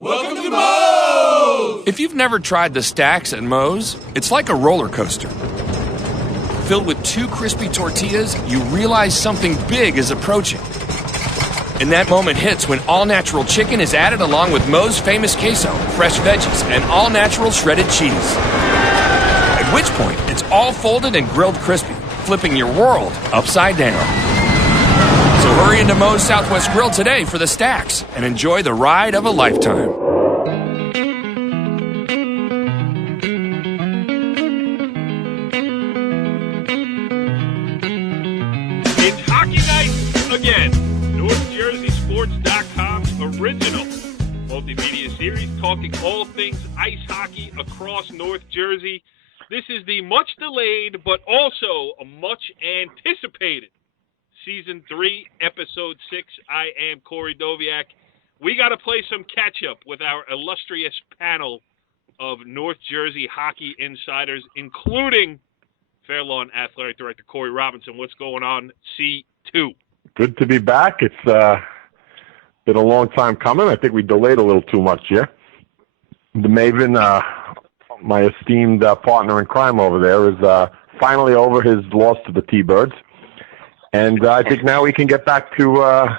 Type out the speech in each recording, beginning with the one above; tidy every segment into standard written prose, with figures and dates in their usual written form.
Welcome to Moe's! If you've never tried the stacks at Moe's, it's like a roller coaster. Filled with 2 crispy tortillas, you realize something big is approaching. And that moment hits when all-natural chicken is added along with Moe's famous queso, fresh veggies, and all-natural shredded cheese. At which point, it's all folded and grilled crispy, flipping your world upside down. So hurry into Moe's Southwest Grill today for the stacks and enjoy the ride of a lifetime. It's hockey night again. NorthJerseySports.com's original multimedia series talking all things ice hockey across North Jersey. This is the much delayed but also much anticipated Season 3, Episode 6. I am Corey Doviak. We got to play some catch-up with our illustrious panel of North Jersey hockey insiders, including Fair Lawn Athletic Director Corey Robinson. What's going on, C2? Good to be back. It's been a long time coming. I think we delayed a little too much here. The Maven, my esteemed partner in crime over there, is finally over his loss to the T-Birds. And I think now we can get back to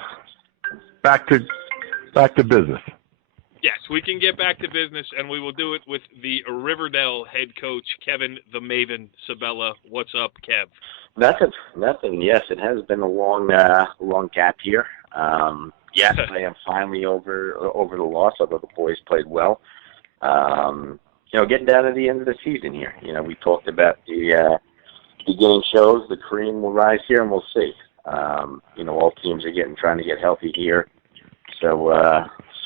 business. Yes, we can get back to business, and we will do it with the Riverdale head coach, Kevin the Maven Sabella. What's up, Kev? Nothing. Yes, it has been a long gap here. Yes, I am finally over the loss, although the boys played well. Getting down to the end of the season here. We talked about the beginning shows. The cream will rise here, and we'll see. All teams are trying to get healthy here. So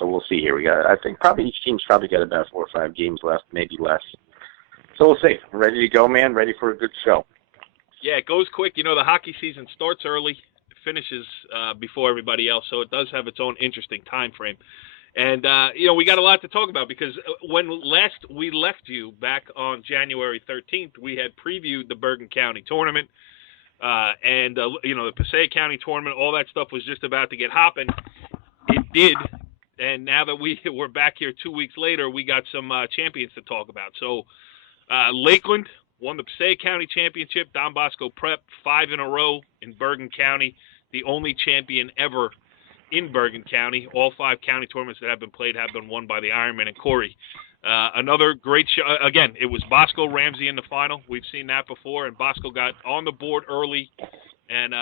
we'll see here. I think probably each team's got about 4 or 5 games left, maybe less. So we'll see. Ready to go, man. Ready for a good show. Yeah, it goes quick. The hockey season starts early, finishes before everybody else, so it does have its own interesting time frame. And, we got a lot to talk about because when last we left you back on January 13th, we had previewed the Bergen County Tournament and the Passaic County Tournament. All that stuff was just about to get hopping. It did. And now that we're back here 2 weeks later, we got some champions to talk about. So Lakeland won the Passaic County Championship. Don Bosco Prep, 5 in a row in Bergen County, the only champion ever in Bergen County. All 5 county tournaments that have been played have been won by the Ironment and Corey. Another great show. Again, it was Bosco Ramsey in the final. We've seen that before, and Bosco got on the board early and,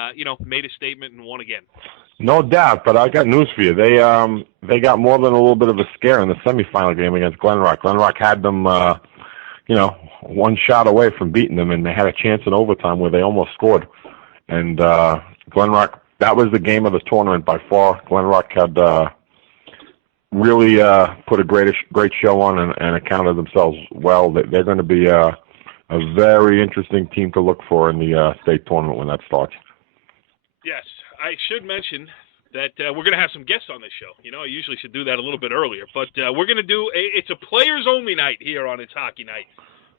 made a statement and won again. No doubt, but I got news for you. They got more than a little bit of a scare in the semifinal game against Glen Rock. Glen Rock had them, one shot away from beating them, and they had a chance in overtime where they almost scored. And Glen Rock, that was the game of the tournament by far. Glen Rock had really put a great show on and accounted themselves well. They're going to be a very interesting team to look for in the state tournament when that starts. Yes, I should mention that we're going to have some guests on this show. I usually should do that a little bit earlier, but we're going to do it's a players-only night here on It's Hockey Night.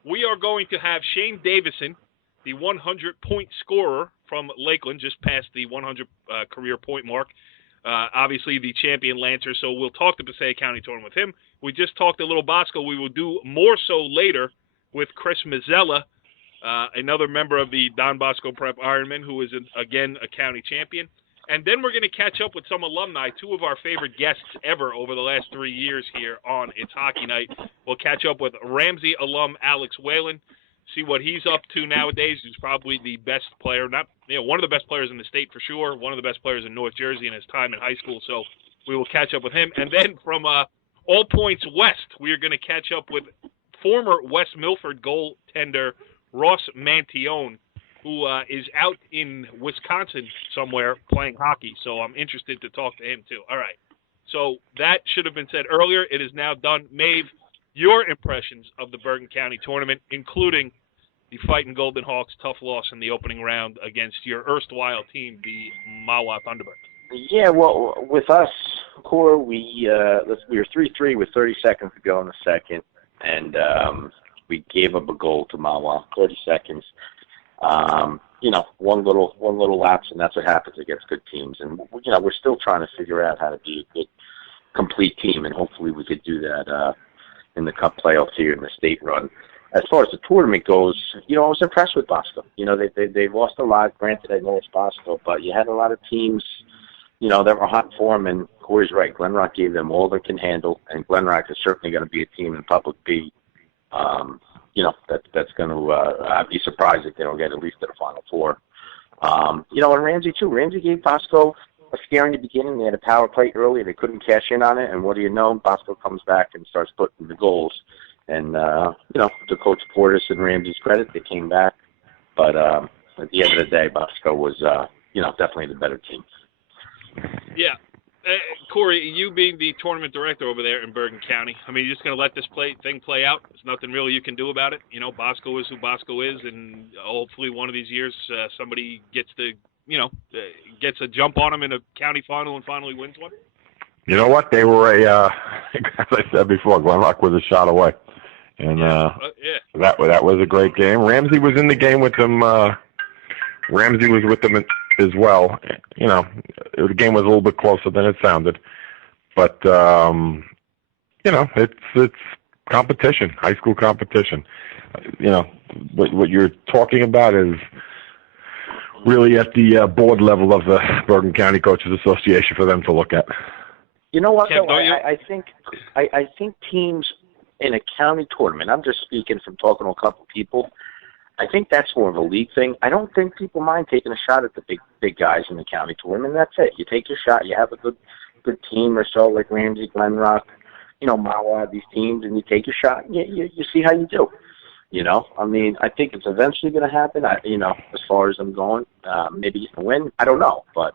We are going to have Shane Davison, the 100-point scorer from Lakeland, just past the 100 career point mark. Obviously, the champion Lancer, so we'll talk the Passaic County Tournament with him. We just talked a little Bosco. We will do more so later with Chris Mazzella, another member of the Don Bosco Prep Ironman, who is, again, a county champion. And then we're going to catch up with some alumni, 2 of our favorite guests ever over the last 3 years here on It's Hockey Night. We'll catch up with Ramsey alum Alex Whelan, see what he's up to nowadays. He's probably the best player, one of the best players in the state for sure, one of the best players in North Jersey in his time in high school. So we will catch up with him. And then from All Points West, we are going to catch up with former West Milford goaltender Ross Mantione, who is out in Wisconsin somewhere playing hockey. So I'm interested to talk to him too. All right. So that should have been said earlier. It is now done. Maeve, your impressions of the Bergen County Tournament, including the Fighting Golden Hawks' tough loss in the opening round against your erstwhile team, the Mahwah Thunderbirds. Yeah, well, with us, Core, we were 3-3 with 30 seconds to go in the second, and we gave up a goal to Mahwah, 30 seconds. One little lapse, and that's what happens against good teams. And we're still trying to figure out how to be a complete team, and hopefully we could do that in the Cup playoffs here in the state run. As far as the tournament goes, I was impressed with Bosco. They lost a lot. Granted, I know it's Bosco, but you had a lot of teams, that were hot for them, and Corey's right. Glen Rock gave them all they can handle, and Glen Rock is certainly going to be a team in Public B. That's going to I'd be surprised if they don't get at least to the Final Four. And Ramsey, too. Ramsey gave Bosco a scare in the beginning. They had a power play early. They couldn't cash in on it, and what do you know? Bosco comes back and starts putting the goals. And, to Coach Portis and Ramsey's credit, they came back. But at the end of the day, Bosco was, definitely the better team. Yeah. Corey, you being the tournament director over there in Bergen County, I mean, you're just going to let this thing play out? There's nothing really you can do about it? Bosco is who Bosco is, and hopefully one of these years somebody gets a jump on them in a county final and finally wins one? You know what? They were as I said before, Glen Rock was a shot away. And that was a great game. Ramsey was in the game with them. Ramsey was with them as well. The game was a little bit closer than it sounded. But, it's competition, high school competition. What you're talking about is really at the board level of the Bergen County Coaches Association for them to look at. You know what, though? I think teams in a county tournament, I'm just speaking from talking to a couple people, I think that's more of a league thing. I don't think people mind taking a shot at the big guys in the county tournament. That's it. You take your shot. You have a good team or so, like Ramsey, Glen Rock, Mawa, these teams, and you take your shot. And you see how you do. I think it's eventually going to happen. As far as I'm going, maybe you can win. I don't know, but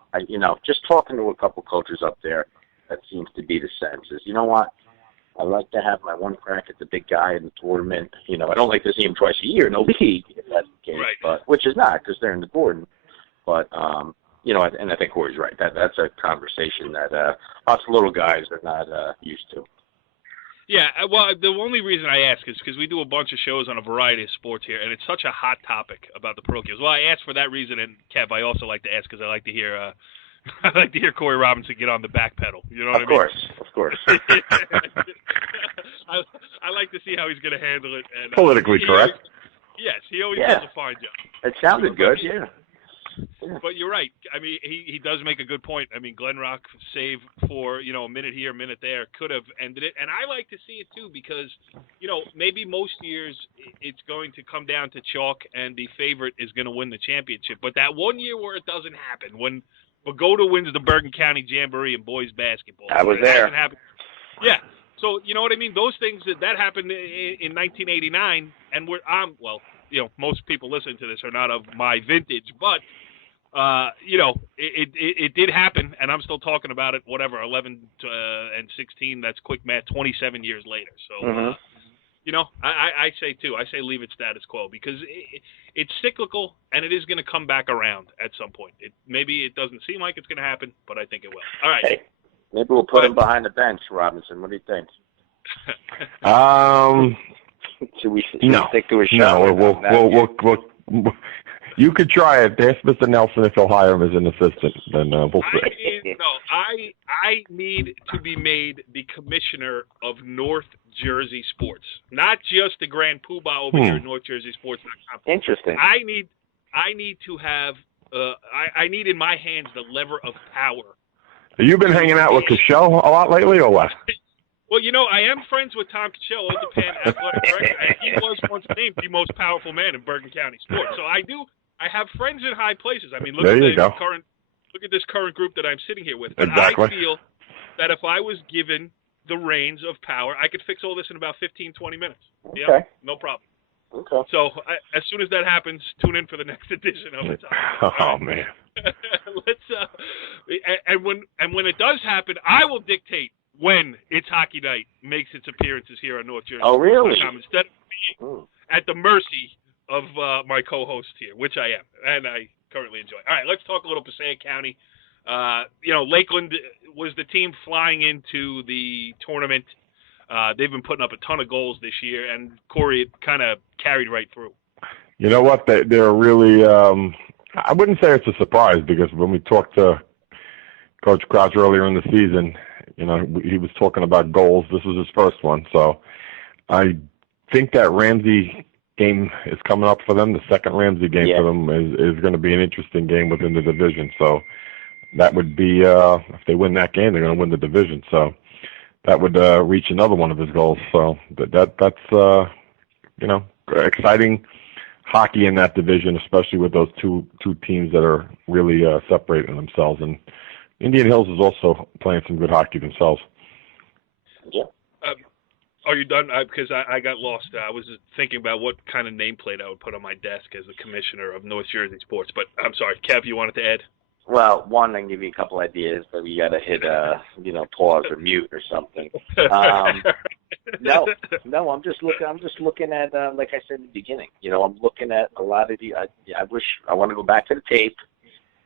just talking to a couple coaches up there, that seems to be the sense. Is what? I like to have my one crack at the big guy in the tournament. I don't like to see him twice a year in the league, if that's the case, but which is not because they're in the Gordon. But and I think Corey's right. That's a conversation that us little guys are not used to. Yeah, well, the only reason I ask is because we do a bunch of shows on a variety of sports here, and it's such a hot topic about the parochials. Well, I asked for that reason, and Kev, I also like to ask because I like to hear. I like to hear Corey Robinson get on the back pedal. You know what I mean? Of course. I like to see how he's going to handle it. And, politically correct. Yes, he always does a fine job. It sounded good, yeah. But you're right. I mean, he does make a good point. I mean, Glen Rock save for, a minute here, a minute there, could have ended it. And I like to see it, too, because, maybe most years it's going to come down to chalk and the favorite is going to win the championship. But that one year where it doesn't happen, when Pagoda wins the Bergen County Jamboree in boys basketball. I was there. Yeah. So, you know what I mean? Those things, that happened in 1989, and most people listening to this are not of my vintage, but, it did happen, and I'm still talking about it, 11 and 16, that's quick math, 27 years later. So, I say, too, leave it status quo because it's cyclical, and it is going to come back around at some point. Maybe it doesn't seem like it's going to happen, but I think it will. All right. Hey, maybe we'll put him behind the bench, Robinson. What do you think? Should we stick to a shot? No, we'll you could try it. Ask Mr. Nelson if he'll hire him as an assistant. Then we'll see. I need to be made the commissioner of North Jersey sports, not just the Grand Poobah over here at North Jersey Sports. Interesting. I need to have. I need in my hands the lever of power. Have you been hanging out with Cashel a lot lately, or what? Well, I am friends with Tom Cashel, Old Japan Athletic Director, and he was once named the most powerful man in Bergen County sports. So I have friends in high places. I mean, look at this current group that I'm sitting here with. But exactly. I feel that if I was given the reins of power, I could fix all this in about 15, 20 minutes. Okay. Yeah, no problem. Okay. So as soon as that happens, tune in for the next edition of the Top. Oh man. Let's and when it does happen, I will dictate when It's Hockey Night makes its appearances here on North Jersey. Oh, really? Instead of being at the mercy of my co-host here, which I am, and I currently enjoy. All right, let's talk a little Passaic County. Lakeland was the team flying into the tournament. They've been putting up a ton of goals this year, and Corey, it kind of carried right through. You know what? They're really I wouldn't say it's a surprise because when we talked to Coach Crouch earlier in the season, he was talking about goals. This was his first one. So I think that Ramsey game is coming up for them. The second Ramsey game for them is going to be an interesting game within the division. So that would be, if they win that game, they're going to win the division. So that would reach another one of his goals. So that's exciting hockey in that division, especially with those two teams that are really separating themselves. And Indian Hills is also playing some good hockey themselves. Yeah. Are you done? Because I got lost. I was thinking about what kind of nameplate I would put on my desk as the commissioner of North Jersey Sports. But I'm sorry, Kev, you wanted to add? Well, one, I can give you a couple ideas, but we got to hit pause or mute or something. No, I'm just looking at like I said in the beginning. I'm looking at a lot of the. I want to go back to the tape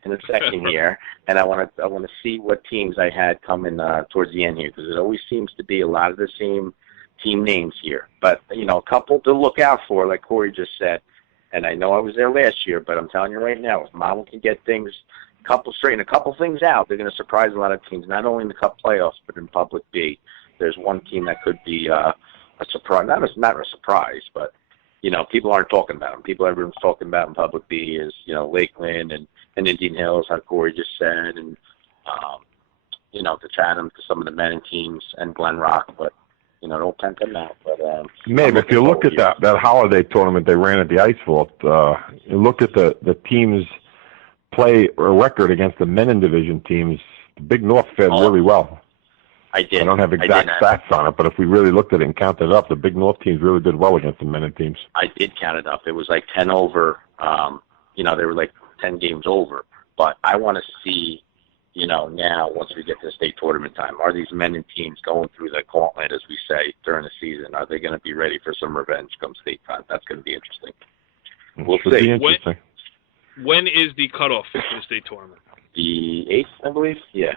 in the second year, and I want to see what teams I had coming towards the end here, because it always seems to be a lot of the same team names here. But a couple to look out for, like Corey just said. And I know I was there last year, but I'm telling you right now, if Marvel can get things. Straighten a couple things out, they're going to surprise a lot of teams, not only in the Cup playoffs, but in Public B. There's one team that could be a surprise, not a surprise, but, people aren't talking about them. Everyone's talking about in Public B is, Lakeland and Indian Hills, how Corey just said, and, to Chatham, to some of the men teams, and Glen Rock, but, don't tempt them out. But maybe if you look at that holiday tournament they ran at the Ice Vault, you look at the teams play a record against the men in division teams. The Big North fared really well. I did. I don't have exact stats on it, but if we really looked at it and counted it up, the Big North teams really did well against the men in teams. I did count it up. It was like 10 over. They were like 10 games over. But I want to see, now once we get to the state tournament time, are these men in teams going through the gauntlet, as we say, during the season? Are they going to be ready for some revenge come state time? That's going to be interesting. We'll see. Interesting. When is the cutoff for the state tournament? The 8th, I believe. Yeah.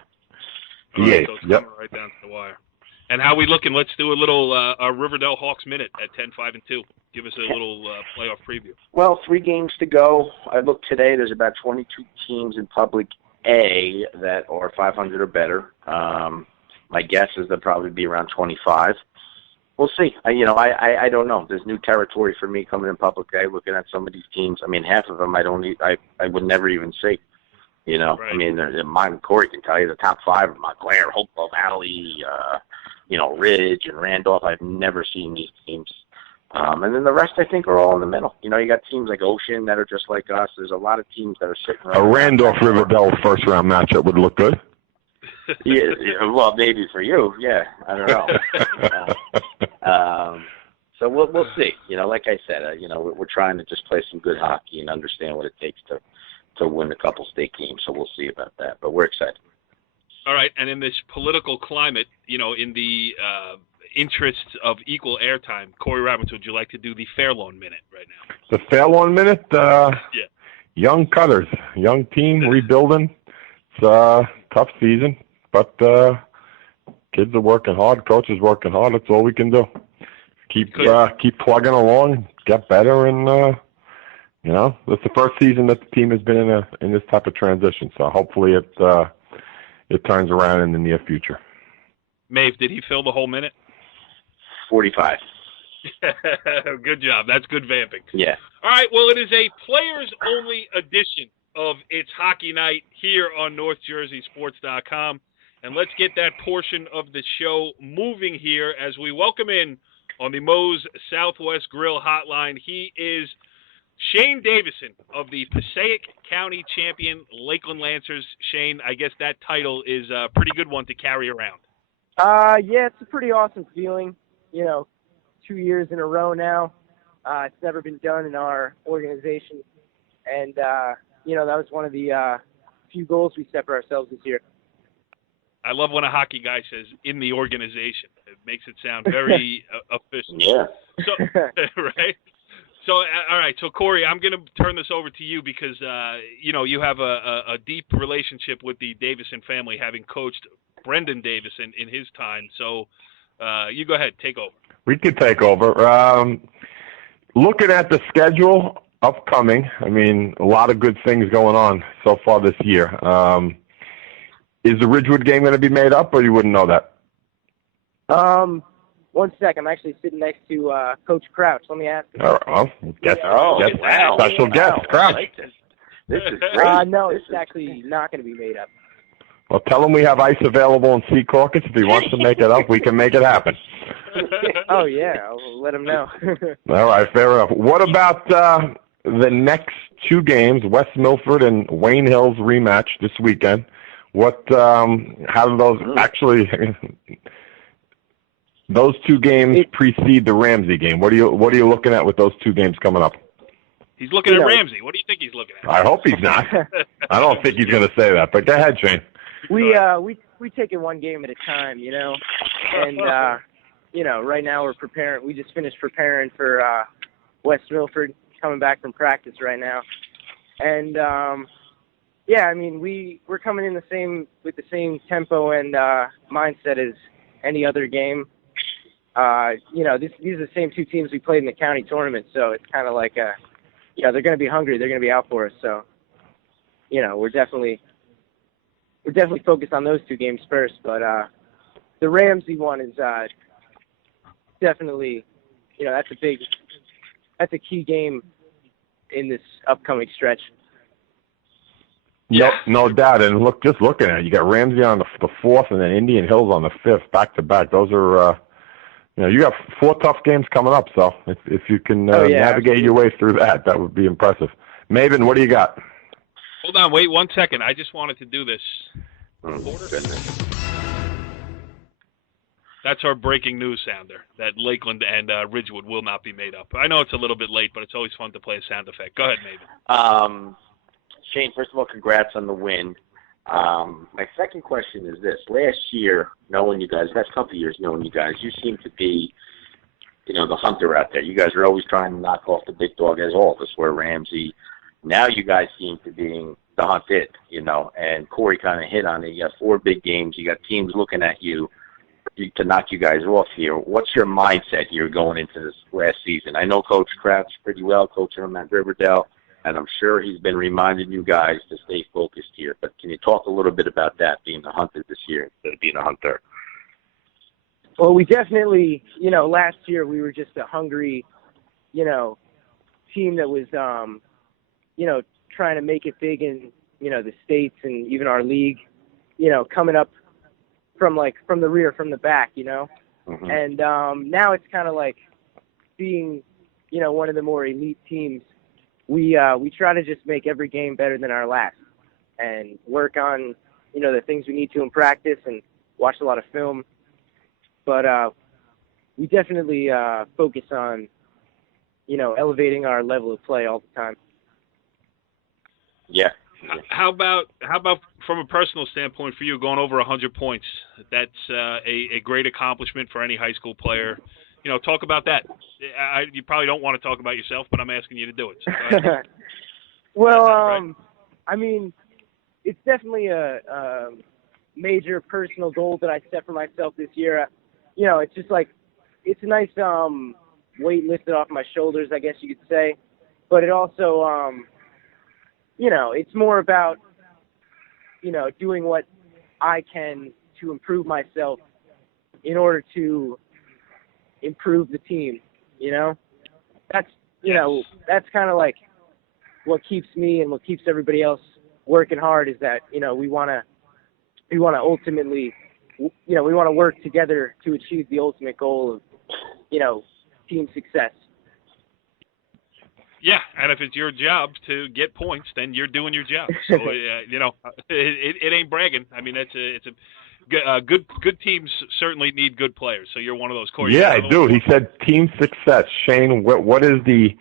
The 8th. So it's coming right down to the wire. And how we looking? Let's do a little Riverdale Hawks minute at 10-5-2. Give us a little playoff preview. Well, 3 games to go. I looked today. There's about 22 teams in Public A that are 500 or better. My guess is there'll probably be around 25. We'll see. I don't know. There's new territory for me coming in Public A, looking at some of these teams. I mean, half of them I would never even see. Right. I mean, mine, Corey can tell you the top 5 are Montclair, Hopewell Valley, Ridge and Randolph. I've never seen these teams. And then the rest, I think, are all in the middle. You got teams like Ocean that are just like us. There's a lot of teams that are sitting right. A Randolph-Riverdale first-round matchup would look good. Yeah, well, maybe for you, yeah. I don't know. So we'll see. Like I said, we're trying to just play some good hockey and understand what it takes to win a couple state games. So we'll see about that. But we're excited. All right, and in this political climate, in the interests of equal airtime, Corey Robbins, would you like to do the Fairlawn Minute right now? The Fairlawn Minute? Yeah. Young Cutters, young team, rebuilding. It's a tough season. But kids are working hard. Coach is working hard. That's all we can do. Keep plugging along, get better, and that's the first season that the team has been in this type of transition. So hopefully it turns around in the near future. Maeve, did he fill the whole minute? 45. Good job. That's good vamping. Yeah. All right. Well, it is a players-only edition of It's Hockey Night here on NorthJerseySports.com. And let's get that portion of the show moving here as we welcome in on the Moe's Southwest Grill Hotline. He is Shane Davison of the Passaic County champion Lakeland Lancers. Shane, I guess that title is a pretty good one to carry around. Yeah, it's a pretty awesome feeling. 2 years in a row now. It's never been done in our organization. And, that was one of the few goals we set for ourselves this year. I love when a hockey guy says in the organization. It makes it sound very official. Yeah. So, right? So, all right. So, Corey, I'm going to turn this over to you because, you have a deep relationship with the Davison family, having coached Brendan Davison in his time. So, you go ahead. Take over. We could take over. Looking at the schedule upcoming, I mean, a lot of good things going on so far this year. Is the Ridgewood game going to be made up, or you wouldn't know that? 1 sec. I'm actually sitting next to Coach Crouch. Let me ask him. Wow. Special guest, Crouch. Like this is great. No, it's actually not going to be made up. Well, tell him we have ice available in Sea Caucus. If he wants to make it up, we can make it happen. Oh, yeah. I'll let him know. All right, fair enough. What about the next two games, West Milford and Wayne Hills rematch this weekend? How do those actually? Those two games precede the Ramsey game. What are you looking at with those two games coming up? He's looking at Ramsey. What do you think he's looking at? I hope he's not. I don't think he's going to say that. But go ahead, Shane. We take it one game at a time, and right now we're preparing. We just finished preparing for West Milford, coming back from practice right now, and we're coming in with the same tempo and mindset as any other game. These are the same two teams we played in the county tournament, so it's kind of like they're going to be hungry. They're going to be out for us. So, we're definitely focused on those two games first. But the Ramsey one is definitely, that's a key game in this upcoming stretch. No doubt. And just looking at it, you got Ramsey on the 4th and then Indian Hills on the 5th, back to back. Those are, you got 4 tough games coming up. So if you can navigate your way through that would be impressive. Maven, what do you got? Hold on, wait 1 second. I just wanted to do this. That's our breaking news sounder, that Lakeland and Ridgewood will not be made up. I know it's a little bit late, but it's always fun to play a sound effect. Go ahead, Maven. Shane, first of all, congrats on the win. My second question is this. Last year, knowing you guys, last couple of years knowing you guys, you seem to be, the hunter out there. You guys are always trying to knock off the big dog, as all of us were, Ramsey. Now you guys seem to be the hunted, and Corey kind of hit on it. You got 4 big games. You got teams looking at you to knock you guys off here. What's your mindset here going into this last season? I know Coach Crouch pretty well, coaching him at Riverdale. And I'm sure he's been reminding you guys to stay focused here. But can you talk a little bit about that, being the hunter this year instead of being a hunter? Well, we definitely, last year we were just a hungry, team that was, trying to make it big in, the States and even our league, coming up from the rear, from the back, Mm-hmm. And now it's kind of like being, one of the more elite teams. We try to just make every game better than our last and work on, the things we need to in practice and watch a lot of film. But we definitely focus on, elevating our level of play all the time. Yeah. How about from a personal standpoint for you, going over 100 points? That's a great accomplishment for any high school player. Talk about that. You probably don't want to talk about yourself, but I'm asking you to do it. So well, it's definitely a major personal goal that I set for myself this year. It's just like, it's a nice weight lifted off my shoulders, I guess you could say. But it also, it's more about, doing what I can to improve myself in order to improve the team, that's kind of like what keeps me and what keeps everybody else working hard, is that, we want to ultimately, we want to work together to achieve the ultimate goal of, team success. Yeah, and if it's your job to get points, then you're doing your job. So, it ain't bragging. It's a good teams certainly need good players. So you're one of those. Corey, yeah, I do. He said team success. Shane, what is the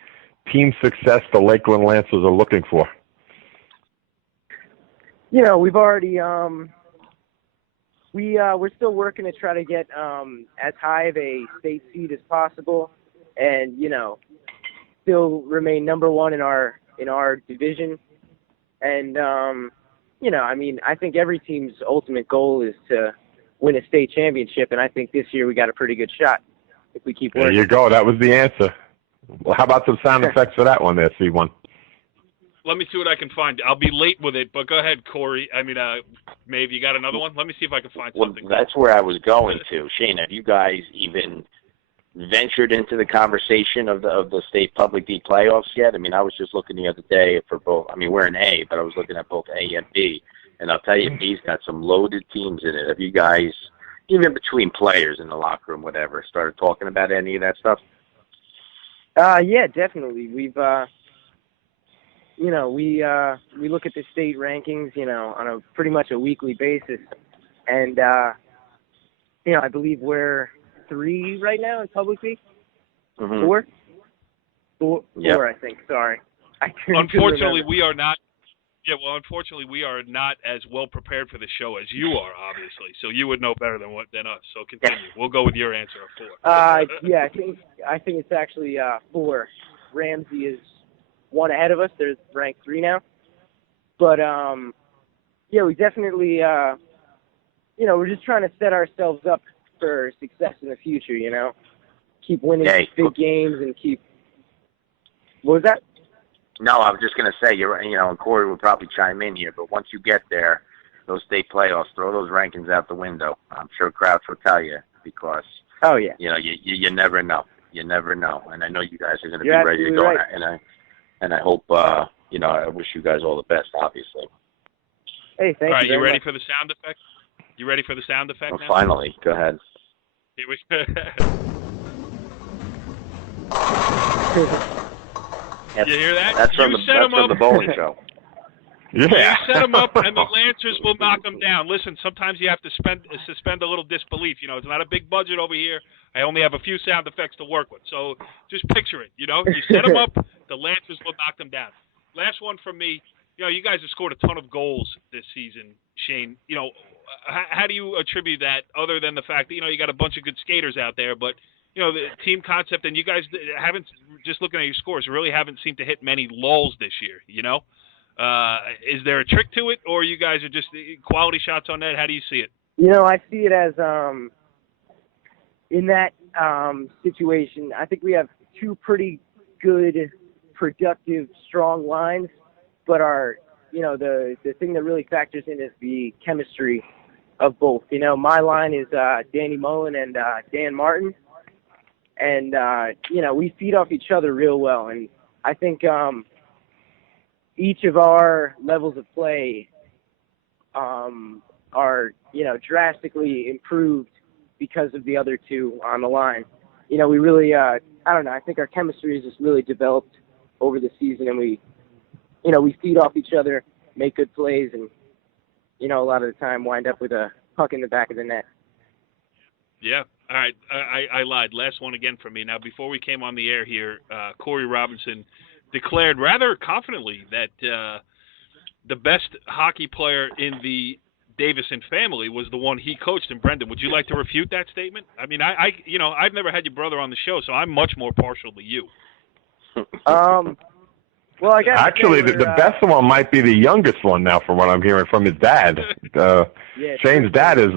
team success the Lakeland Lancers are looking for? We've already we're still working to try to get as high of a state seed as possible, and still remain number one in our division. And I think every team's ultimate goal is to win a state championship, and I think this year we got a pretty good shot if we keep working. There you go. That was the answer. Well, how about some sound effects for that one there, C1? Let me see what I can find. I'll be late with it, but go ahead, Corey. Maeve, you got another one? Let me see if I can find something. Well, that's where I was going to. Shane, have you guys even ventured into the conversation of the state public D playoffs yet? I mean, I was just looking the other day for both. I mean, we're in A, but I was looking at both A and B. And I'll tell you, B's got some loaded teams in it. Have you guys, even between players in the locker room, whatever, started talking about any of that stuff? Yeah, definitely. We've, we look at the state rankings, on a pretty much a weekly basis. And, I believe we're 3 right now in public B. Mm-hmm. 4, yep. I think. Sorry. Unfortunately, we are not. Yeah, well, unfortunately, we are not as well prepared for the show as you are, obviously. So you would know better than us. So continue. We'll go with your answer of 4. Yeah, I think it's actually 4. Ramsey is 1 ahead of us. They're ranked 3 now. But yeah, we definitely, we're just trying to set ourselves up for success in the future. Keep winning big games and keep. What was that? No, I was just going to say, and Corey will probably chime in here, but once you get there, those state playoffs, throw those rankings out the window. I'm sure Crouch will tell you because, oh yeah, you never know. You never know. And I know you guys are going to be You're ready to go. right. And I hope, I wish you guys all the best, obviously. Hey, thank you. All right, you ready much. for the sound effect? You ready for the sound effect now? Finally, go ahead. Here we go. You hear that? That's from the bowling show. Yeah. You set them up, and the Lancers will knock them down. Listen, sometimes you have to suspend a little disbelief. It's not a big budget over here. I only have a few sound effects to work with. So just picture it. You set them up, the Lancers will knock them down. Last one from me. You guys have scored a ton of goals this season, Shane. How do you attribute that other than the fact that, you got a bunch of good skaters out there, but the team concept, and you guys haven't, just looking at your scores, really haven't seemed to hit many lulls this year, Is there a trick to it, or you guys are just quality shots on net? How do you see it? I see it as, in that situation, I think we have 2 pretty good, productive, strong lines, but the thing that really factors in is the chemistry of both. My line is Danny Mullen and Dan Martin. And, we feed off each other real well. And I think each of our levels of play are, drastically improved because of the other 2 on the line. We really, I don't know, I think our chemistry has just really developed over the season. And we feed off each other, make good plays, and, a lot of the time wind up with a puck in the back of the net. Yeah. All right. I lied. Last one again from me. Now, before we came on the air here, Corey Robinson declared rather confidently that the best hockey player in the Davison family was the one he coached in Brendan. Would you like to refute that statement? I mean, I've never had your brother on the show, so I'm much more partial to you. Well, I guess actually the best one might be the youngest one now, from what I'm hearing from his dad. Shane's dad is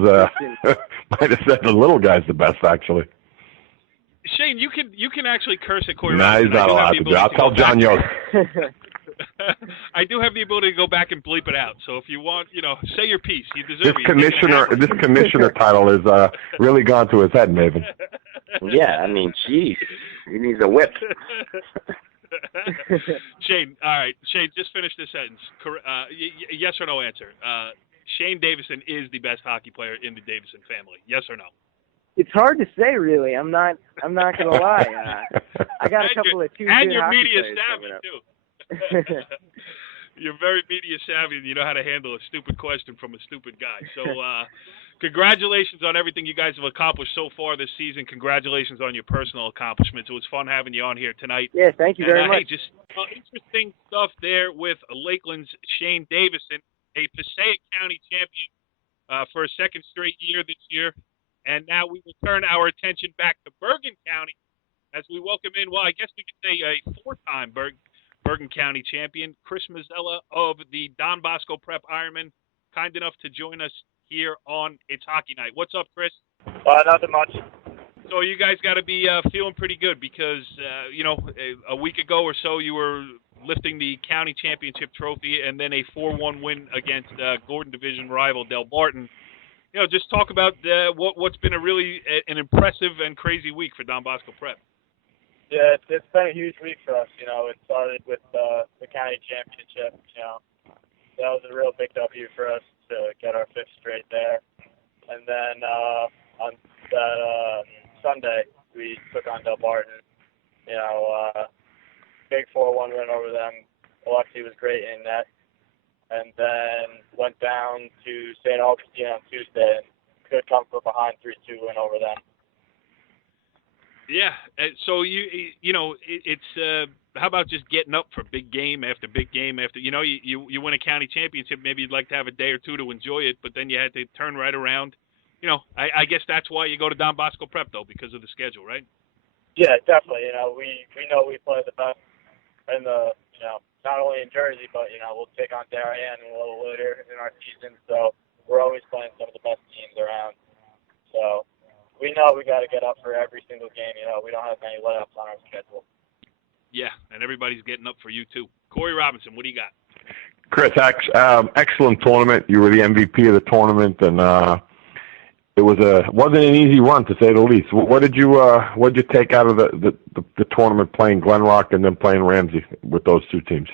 might have said the little guy's the best, actually. Shane, you can actually curse at Corey. Nah, he's not allowed to do. I'll tell John Yost. I do have the ability to go back and bleep it out. So if you want, say your piece. You deserve it. This commissioner title is really gone to his head, Maven. Yeah, I mean, geez, he needs a whip. Shane, all right. Shane, just finish this sentence. Yes or no answer. Shane Davison is the best hockey player in the Davison family. Yes or no? It's hard to say, really. I'm not gonna lie. I got a couple of 2 good and you're hockey media players savvy too. You're very media savvy, and you know how to handle a stupid question from a stupid guy. So, congratulations on everything you guys have accomplished so far this season. Congratulations on your personal accomplishments. It was fun having you on here tonight. Yeah, thank you very much. Hey, just interesting stuff there with Lakeland's Shane Davison, a Passaic County champion for a 2nd straight year this year. And now we will turn our attention back to Bergen County as we welcome in, well, I guess we could say a 4-time Bergen County champion, Chris Mazzella of the Don Bosco Prep Ironman, kind enough to join us here on It's Hockey Night. What's up, Chris? Nothing much. So you guys got to be feeling pretty good because, a week ago or so you were lifting the county championship trophy, and then a 4-1 win against Gordon Division rival Del Barton. Just talk about what's been a really an impressive and crazy week for Don Bosco Prep. Yeah, it's been a huge week for us. It started with the county championship. That was a real big W for us to get our 5th straight there. And then on that Sunday, we took on Del Barton. Big 4-1 win over them. Alexi was great in that. And then went down to St. Augustine on Tuesday and could come from behind 3-2 win over them. Yeah, so it's how about just getting up for big game after big game after you win a county championship. Maybe you'd like to have a day or two to enjoy it, but then you had to turn right around. I guess that's why you go to Don Bosco Prep though, because of the schedule, right? Yeah, definitely. We know we play the best in the not only in Jersey, but we'll take on Darien a little later in our season. So we're always playing some of the best teams around. So we know we got to get up for every single game. We don't have many layups on our schedule. Yeah, and everybody's getting up for you too. Corey Robinson, what do you got? Chris, excellent tournament. You were the MVP of the tournament, and it wasn't an easy run to say the least. What did you take out of the tournament playing Glen Rock and then playing Ramsey with those two teams?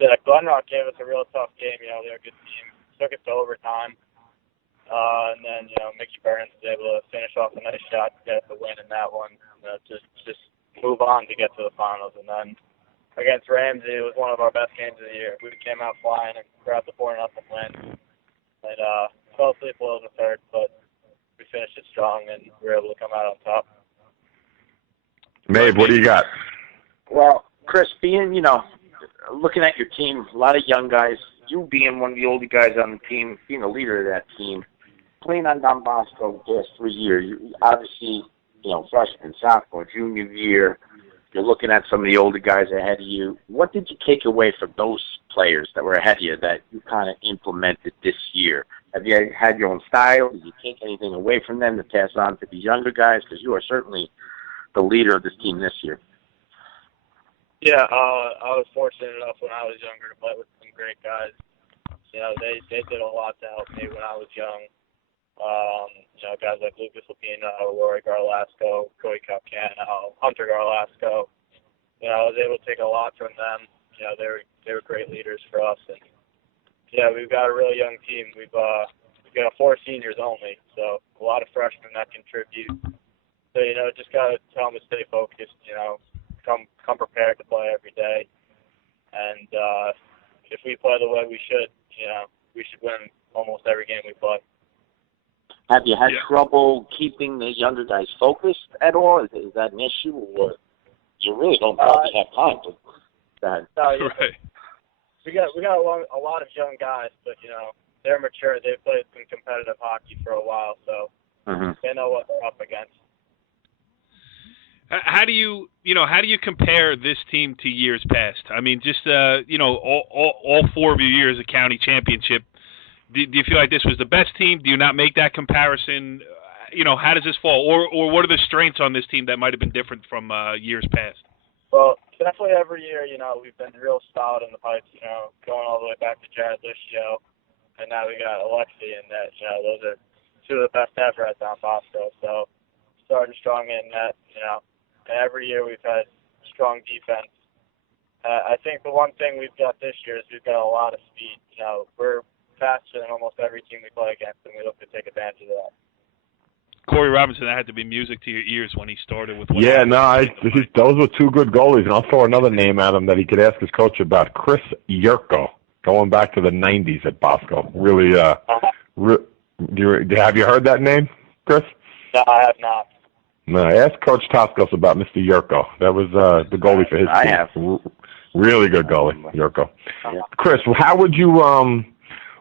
Yeah, Glen Rock gave us a real tough game. They're a good team. Took it to overtime. And then, Mickey Burns was able to finish off a nice shot to get the win in that one. Just move on to get to the finals. And then against Ramsey, it was one of our best games of the year. We came out flying and grabbed the 4-0 win. And fell asleep a little in the third, but we finished it strong and we were able to come out on top. Maeve, what do you got? Well, Chris, looking at your team, a lot of young guys, you being one of the older guys on the team, being the leader of that team, playing on Don Bosco the past 3 years, you obviously, freshman, sophomore, junior year, you're looking at some of the older guys ahead of you. What did you take away from those players that were ahead of you that you kind of implemented this year? Have you had your own style? Did you take anything away from them to pass on to the younger guys? Because you are certainly the leader of this team this year. Yeah, I was fortunate enough when I was younger to play with some great guys. They did a lot to help me when I was young. Guys like Lucas Lupino, Rory Garlasco, Cody Capcano, Hunter Garlasco. I was able to take a lot from them. They were great leaders for us. And we've got a really young team. We've got 4 seniors only, so a lot of freshmen that contribute. So just gotta tell them to stay focused. Come prepared to play every day. And if we play the way we should, we should win almost every game we play. Have you had trouble keeping the younger guys focused at all? Is that an issue, or you really don't probably have time to? No, right. We got a lot of young guys, but they're mature. They've played some competitive hockey for a while, so they know what they're up against. How do you compare this team to years past? I mean, just all 4 of your years of county championship. Do you feel like this was the best team? Do you not make that comparison? How does this fall? Or what are the strengths on this team that might have been different from years past? Well, definitely every year, we've been real solid in the pipes, going all the way back to Jared Lucio, and now we got Alexi, and that, those are 2 of the best ever at Don Bosco. So starting strong in that, and every year we've had strong defense. I think the one thing we've got this year is we've got a lot of speed. We're faster than almost every team we play against, and we look to take advantage of that. Corey Robinson, that had to be music to your ears when he started with. Those were 2 good goalies, and I'll throw another name at him that he could ask his coach about. Chris Yurko, going back to the '90s at Bosco. Really, have you heard that name, Chris? No, I have not. No, ask Coach Toskos about Mr. Yurko. That was the goalie for his team. I have. Really good goalie, Yurko. Chris, how would you?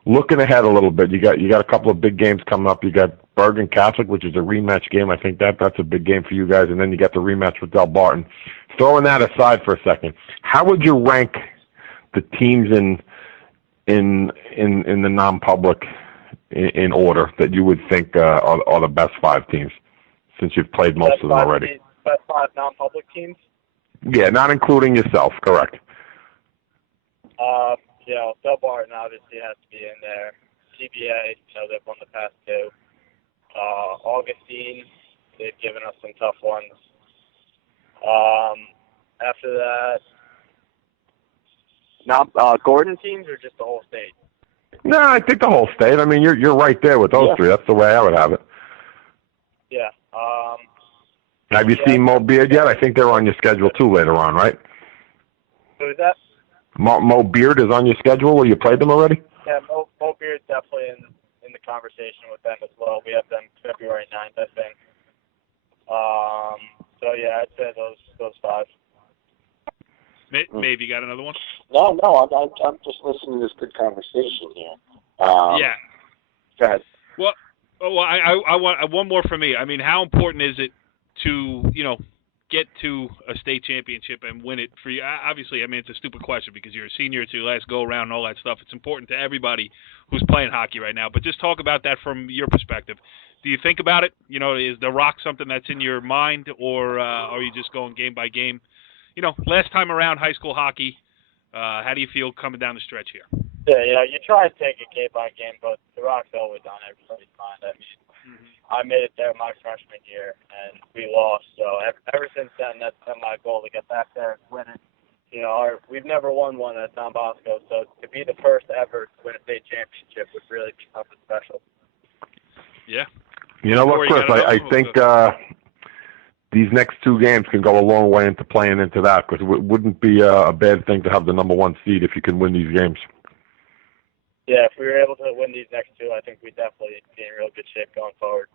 Looking ahead a little bit, you got a couple of big games coming up. You got Bergen Catholic, which is a rematch game. I think that's a big game for you guys, and then you got the rematch with Del Barton. Throwing that aside for a second, how would you rank the teams in the non-public in order that you would think are the best 5 teams, since you've played most of them already? Best 5 non-public teams? Yeah, not including yourself, correct. Del Barton obviously has to be in there. CBA, they've won the past two. Augustine, they've given us some tough ones. After that, not Gordon teams or just the whole state? No, I think the whole state. I mean, you're right there with those three. That's the way I would have it. Yeah. Have you seen Mo Beard yet? I think they're on your schedule too later on, right? Who is that? Mo Beard is on your schedule. Will you play them already? Yeah, Mo Beard's definitely in the conversation with them as well. We have them February 9th, I think. So yeah, I'd say those five. Maybe you got another one? No, I'm just listening to this good conversation here. Yeah. Go ahead. Well, I want one more for me. I mean, how important is it to get to a state championship and win it for you? Obviously, I mean, it's a stupid question because you're a senior, it's your last go-around and all that stuff. It's important to everybody who's playing hockey right now. But just talk about that from your perspective. Do you think about it? Is the rock something that's in your mind, or are you just going game by game? Last time around high school hockey, how do you feel coming down the stretch here? Yeah, you try to take it game by game, but the rock's always on everybody's mind. I mean, I made it there my freshman year, and we lost. So ever since then, that's been my goal, to get back there and win it. We've never won one at Don Bosco, so to be the first ever to win a state championship would really be something special. Yeah. You know what, Chris? I think these next two games can go a long way into playing into that, because it wouldn't be a bad thing to have the number one seed if you can win these games. Yeah, if we were able to win these next two, I think we'd definitely be in real good shape going forward.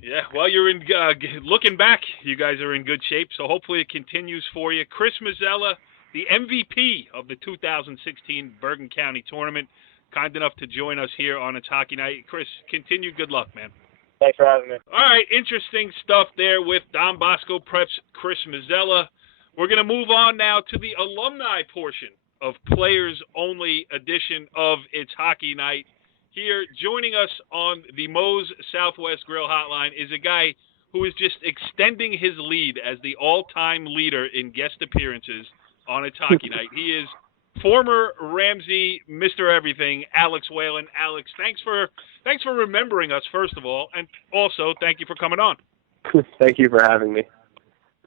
Yeah, well, you're in. Looking back, you guys are in good shape, so hopefully it continues for you. Chris Mazzella, the MVP of the 2016 Bergen County Tournament, kind enough to join us here on It's Hockey Night. Chris, continued good luck, man. Thanks for having me. All right, interesting stuff there with Don Bosco Prep's Chris Mazzella. We're going to move on now to the alumni portion of players-only edition of It's Hockey Night. Here, joining us on the Moe's Southwest Grill Hotline is a guy who is just extending his lead as the all-time leader in guest appearances on It's Hockey Night. He is former Ramsey Mr. Everything, Alex Whelan. Alex, thanks for remembering us, first of all, and also thank you for coming on. Thank you for having me.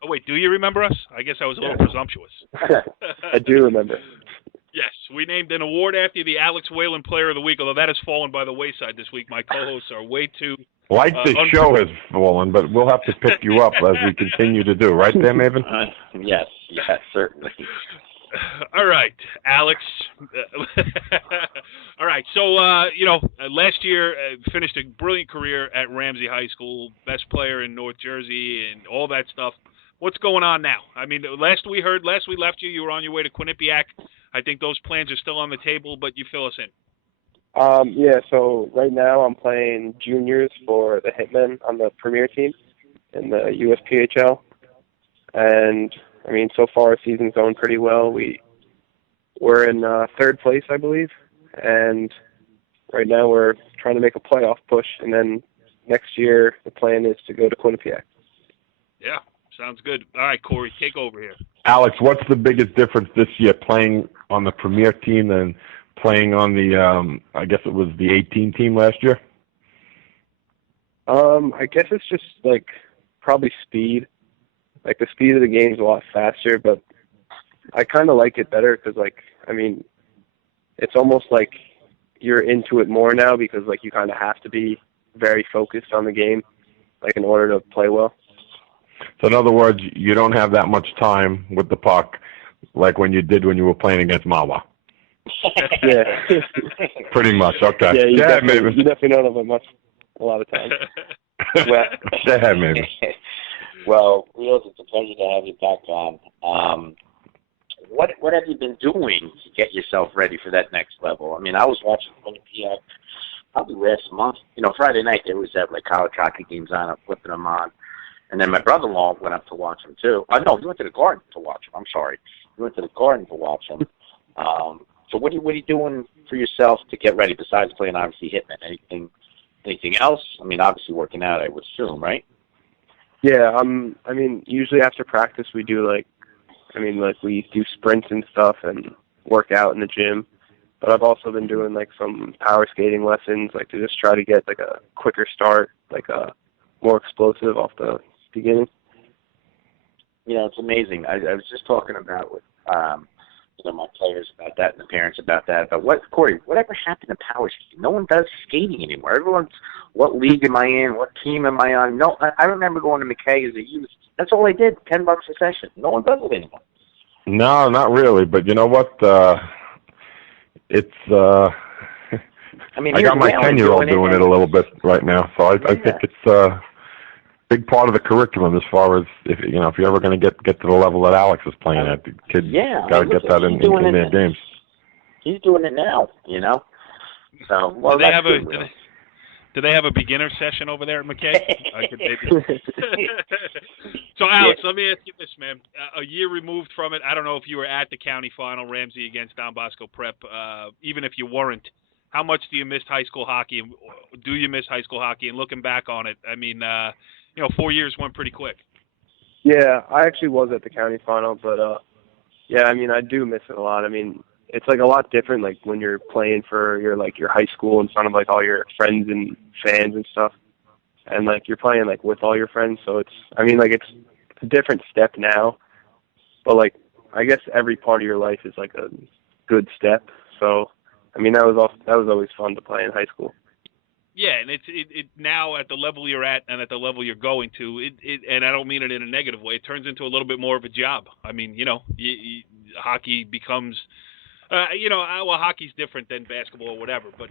Oh, wait, do you remember us? I guess I was a little presumptuous. I do remember. Yes, we named an award after you, the Alex Whelan Player of the Week, although that has fallen by the wayside this week. My co-hosts are way too... The show has fallen, but we'll have to pick you up as we continue to do. Right there, Maven? Yes, certainly. All right, Alex. All right, so, last year finished a brilliant career at Ramsey High School, best player in North Jersey and all that stuff. What's going on now? I mean, last we left you, you were on your way to Quinnipiac. I think those plans are still on the table, but you fill us in. So right now I'm playing juniors for the Hitmen on the premier team in the USPHL. And, I mean, so far our season's going pretty well. We're in third place, I believe. And right now we're trying to make a playoff push. And then next year the plan is to go to Quinnipiac. Yeah. Sounds good. All right, Corey, take over here. Alex, what's the biggest difference this year playing on the premier team than playing on the, I guess it was the 18 team last year? I guess it's just, probably speed. The speed of the game is a lot faster, but I kind of like it better because, it's almost like you're into it more now because, you kind of have to be very focused on the game, in order to play well. So in other words, you don't have that much time with the puck like when you did when you were playing against Mawa. Yeah. Pretty much, okay. Yeah, you definitely don't have a lot of time. Maybe. Well, Wheels, it's a pleasure to have you back on. What have you been doing to get yourself ready for that next level? I mean, I was watching Quinnipiac probably last month. Friday night they always have college hockey games on. I'm flipping them on. And then my brother-in-law went up to watch him, too. No, he went to the Garden to watch him. I'm sorry. He went to the Garden to watch him. So what are you doing for yourself to get ready besides playing, obviously, Hitman? Anything else? I mean, obviously working out, I would assume, right? Yeah, usually after practice we do, we do sprints and stuff, and work out in the gym. But I've also been doing like some power skating lessons, like to just try to get like a quicker start, like a more explosive off the beginning. Yeah, it's amazing. I was just talking about with my players about that and the parents about that. But Corey, whatever happened to power skating? No one does skating anymore. Everyone's, what league am I in? What team am I on? No, I remember going to McKay as a youth. That's all I did, $10 a session. No one does it anymore. No, not really. But you know what? It's. I mean, I got my 10-year-old doing it a little bit right now, so I think it's a big part of the curriculum as far as if you're ever going to get to the level that Alex is playing at. The kids got to get that in their games. He's doing it now, So well, do they have a beginner session over there at McKay? So, Alex, let me ask you this, man. A year removed from it, I don't know if you were at the county final, Ramsey against Don Bosco Prep. Even if you weren't, how much do you miss high school hockey? Do you miss high school hockey? And looking back on it, I mean, 4 years went pretty quick. Yeah, I actually was at the county final, but I mean, I do miss it a lot. I mean, it's like a lot different, like when you're playing for your high school in front of like all your friends and fans and stuff, and like you're playing like with all your friends. So it's a different step now, but like I guess every part of your life is like a good step. So I mean, that was always fun to play in high school. Yeah, and it now at the level you're at and at the level you're going to, and I don't mean it in a negative way, it turns into a little bit more of a job. I mean, hockey becomes. Well, hockey's different than basketball or whatever, but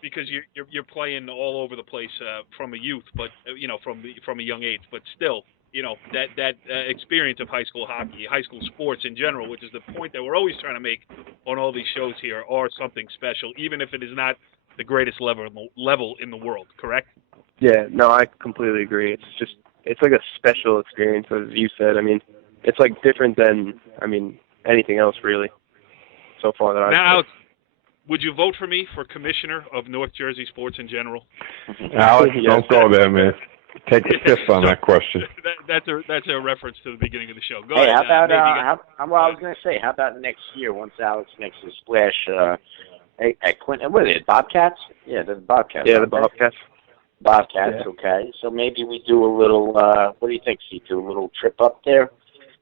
because you're playing all over the place from a youth, but from a young age, but still, that experience of high school hockey, high school sports in general, which is the point that we're always trying to make on all these shows here, are something special, even if it is not the greatest level in the world. Correct? Yeah, no, I completely agree. It's like a special experience, as you said. I mean, it's like different than anything else really. So far that now, would you vote for me for commissioner of North Jersey sports in general? Alex, don't go there, man. Take a fifth on that question. That's a reference to the beginning of the show. Go ahead. How about I was going to say, how about next year once Alex makes his splash at Quinton? What is it? Bobcats? Yeah, the Bobcats. Yeah, the Bobcats. Bobcats. Yeah. Okay. So maybe we do a little. What do you think, C2? A little trip up there.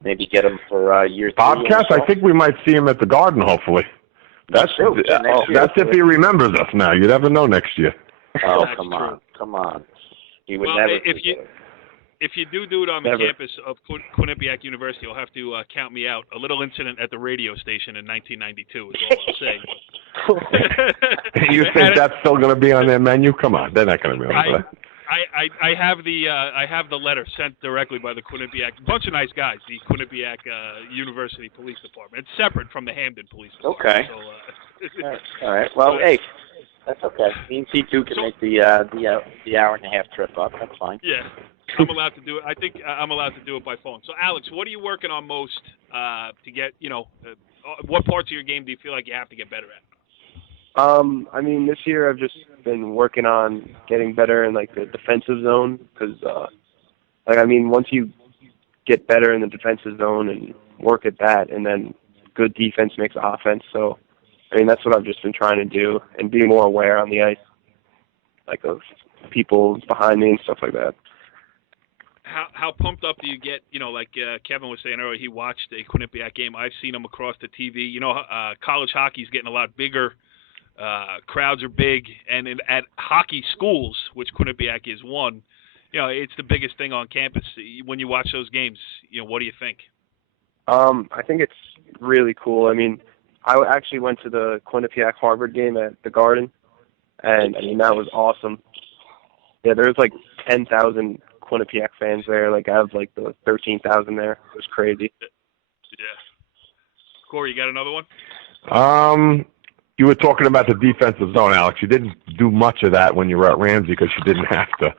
Maybe get him for year 3. Bobcats, I think we might see him at the Garden, hopefully. That's if he remembers us now. You never know next year. Oh, come on. He would never. If you do it on the campus of Quinnipiac University, you'll have to count me out. A little incident at the radio station in 1992 is all I'll say. You think that's still going to be on their menu? Come on, they're not going to be on that. I have the letter sent directly by the Quinnipiac, bunch of nice guys, the Quinnipiac University Police Department. It's separate from the Hamden Police Department. Okay. So, all right. Well, hey, that's okay. Me and C2 can make the hour and a half trip up. That's fine. Yeah, I'm allowed to do it. I think I'm allowed to do it by phone. So, Alex, what are you working on most to get? What parts of your game do you feel like you have to get better at? This year I've just been working on getting better in like the defensive zone because, once you get better in the defensive zone and work at that, and then good defense makes offense. So, that's what I've just been trying to do and be more aware on the ice, like of people behind me and stuff like that. How pumped up do you get? Kevin was saying earlier, he watched a Quinnipiac game. I've seen him across the TV. College hockey's getting a lot bigger. Crowds are big, and at hockey schools, which Quinnipiac is one, it's the biggest thing on campus. When you watch those games, what do you think? I think it's really cool. I actually went to the Quinnipiac Harvard game at the Garden, and that was awesome. Yeah, there's like 10,000 Quinnipiac fans there. Like I have like the 13,000 there. It was crazy. Yeah. Corey, you got another one? You were talking about the defensive zone, Alex. You didn't do much of that when you were at Ramsey because you didn't have to.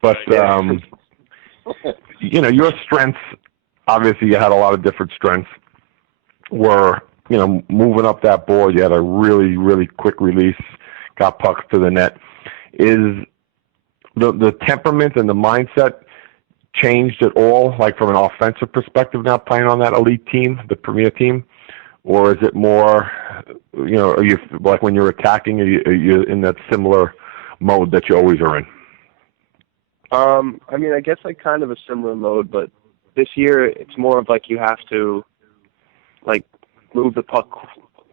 But, your strengths, obviously you had a lot of different strengths, were, moving up that board. You had a really, really quick release, got pucks to the net. Is the temperament and the mindset changed at all, like from an offensive perspective now playing on that elite team, the premier team? or is it more, are you like when you're attacking? Are you in that similar mode that you always are in? I mean, I guess like kind of a similar mode, but this year it's more of like you have to like move the puck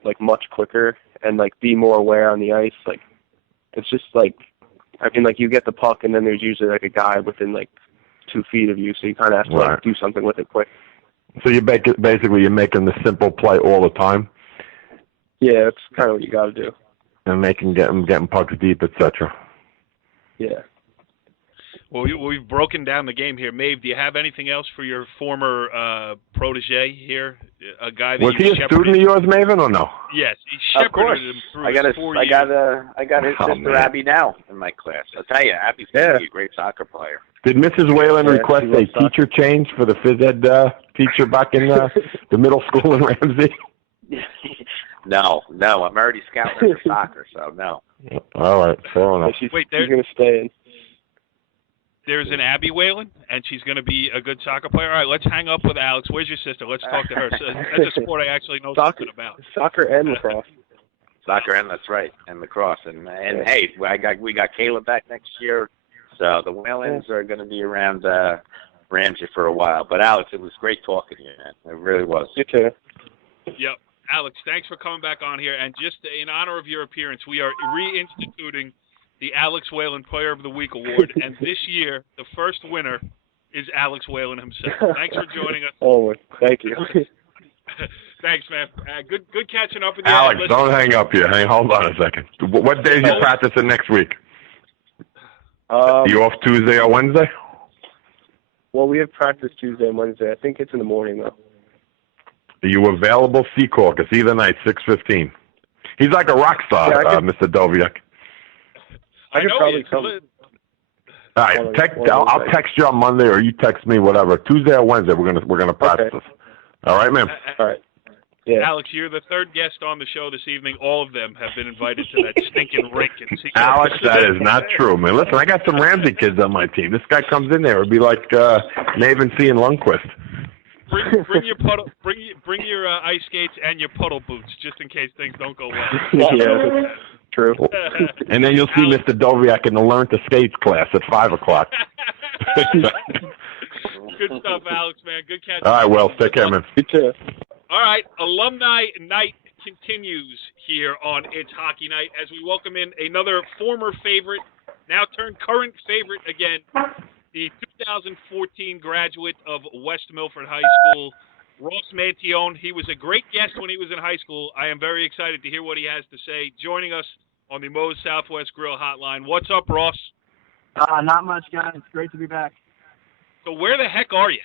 like much quicker and like be more aware on the ice. Like it's just like, I mean, like you get the puck and then there's usually like a guy within like 2 feet of you, so you kind of have to like do something with it quick. So you're basically making the simple play all the time. Yeah, that's kind of what you got to do. And getting pucks deep, etc. Yeah. Well, we've broken down the game here. Maeve, do you have anything else for your former protege here? A guy that was he a student of yours, Maven, or no? Yes, he shepherded him through his 4 years. I got his sister Abby now in my class. I'll tell you, Abby's going to be a great soccer player. Did Mrs. Whelan request a teacher change for the phys ed teacher back in the middle school in Ramsey? No, I'm already scouting for soccer, so no. All right, fair enough. She's going to stay in. There's an Abby Whelan, and she's going to be a good soccer player. All right, let's hang up with Alex. Where's your sister? Let's talk to her. That's a sport I actually know something about. Soccer and lacrosse. Soccer and that's right, and lacrosse. And hey, we got Caleb back next year, so the Whelans are going to be around Ramsey for a while. But Alex, it was great talking to you, man. It really was. You too. Yep. Alex, thanks for coming back on here. And just in honor of your appearance, we are reinstituting the Alex Whelan Player of the Week Award. And this year, the first winner is Alex Whelan himself. Thanks for joining us. Oh, thank you. Thanks, man. Good catching up with you. Alex, don't hang up here. Hold on a second. What days are you practicing next week? You off Tuesday or Wednesday? Well, we have practice Tuesday and Wednesday. I think it's in the morning, though. Are you available, Secaucus, either night, 6:15? He's like a rock star, Mr. Doviak. I could probably come. All right, I'll text you on Monday, or you text me, whatever. Tuesday or Wednesday, we're gonna practice. Okay. All right, man. All right. Yeah. Alex, you're the third guest on the show this evening. All of them have been invited to that stinking rink. Alex, that is not true, man. Listen, I got some Ramsey kids on my team. This guy comes in there, it'd be like Maven C. and Lundquist. Bring your puddle, bring your ice skates and your puddle boots, just in case things don't go well. Yeah, true. And then you'll see Alex, Mr. Doviak in the Learn to Skates class at 5:00. Good stuff, Alex, man. Good catch. All right, well, take care, man. You too. All right, Alumni Night continues here on It's Hockey Night as we welcome in another former favorite, now turned current favorite again, the 2014 graduate of West Milford High School, Ross Mantione. He was a great guest when he was in high school. I am very excited to hear what he has to say. Joining us on the Moe's Southwest Grill Hotline. What's up, Ross? Not much, guys. It's great to be back. So where the heck are you?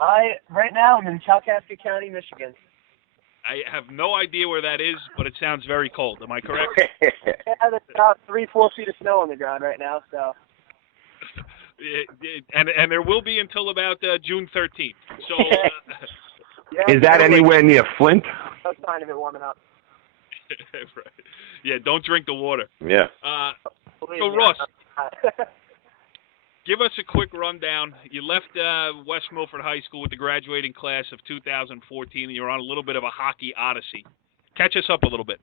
Right now, I'm in KALKASKA County, Michigan. I have no idea where that is, but it sounds very cold. Am I correct? Yeah, there's about 3-4 feet of snow on the ground right now, so. And there will be until about June 13th. So, yeah, is that anywhere near Flint? No sign of it warming up. Right. Yeah, don't drink the water. Yeah. So, Ross, give us a quick rundown. You left West Milford High School with the graduating class of 2014, and you're on a little bit of a hockey odyssey. Catch us up a little bit.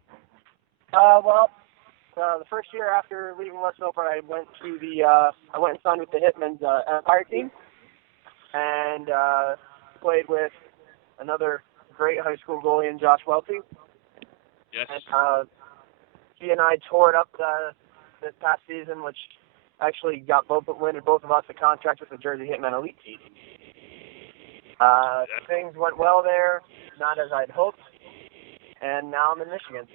The first year after leaving West Milford, I went and signed with the Hitmen's Empire team, and played with another great high school goalie in Josh Welty. Yes. And he and I tore it up this past season, which actually landed both of us a contract with the Jersey Hitmen Elite team. Things went well there, not as I'd hoped, and now I'm in Michigan.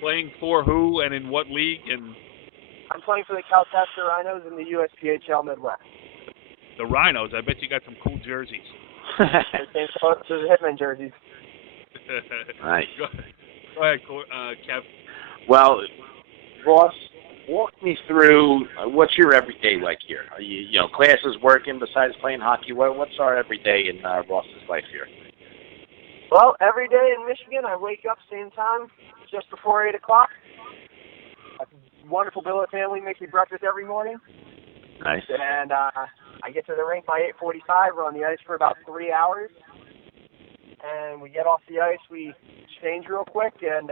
Playing for who and in what league? And I'm playing for the KALKASKA RHINOS in the USPHL Midwest. The RHINOS. I bet you got some cool jerseys. Same close to the Hitman jerseys. Nice. Go ahead, Kev. Well, Ross, walk me through what's your everyday like here? Are you classes, working besides playing hockey? What's our everyday in Ross's life here? Well, every day in Michigan, I wake up same time, just before 8 o'clock. A wonderful billet family makes me breakfast every morning. Nice. And I get to the rink by 8:45. We're on the ice for about 3 hours. and we get off the ice, we change real quick, and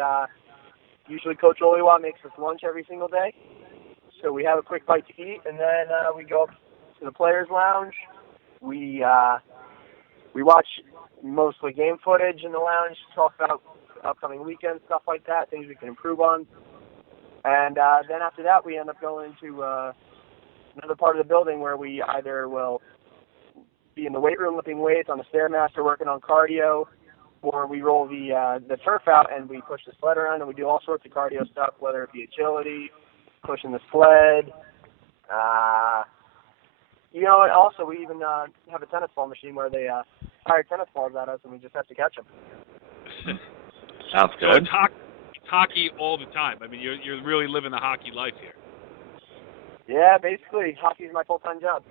usually Coach Oliwa makes us lunch every single day. So we have a quick bite to eat, and then we go up to the players' lounge. We watch mostly game footage in the lounge, talk about upcoming weekends, stuff like that, things we can improve on. And then after that, we end up going to another part of the building where we either will be in the weight room lifting weights on the Stairmaster working on cardio, or we roll the turf out and we push the sled around, and we do all sorts of cardio stuff, whether it be agility, pushing the sled. And also we even have a tennis ball machine where they fire tennis balls at us and we just have to catch them. Sounds So good. it's hockey all the time. I mean, you're really living the hockey life here. Yeah, basically, hockey is my full-time job.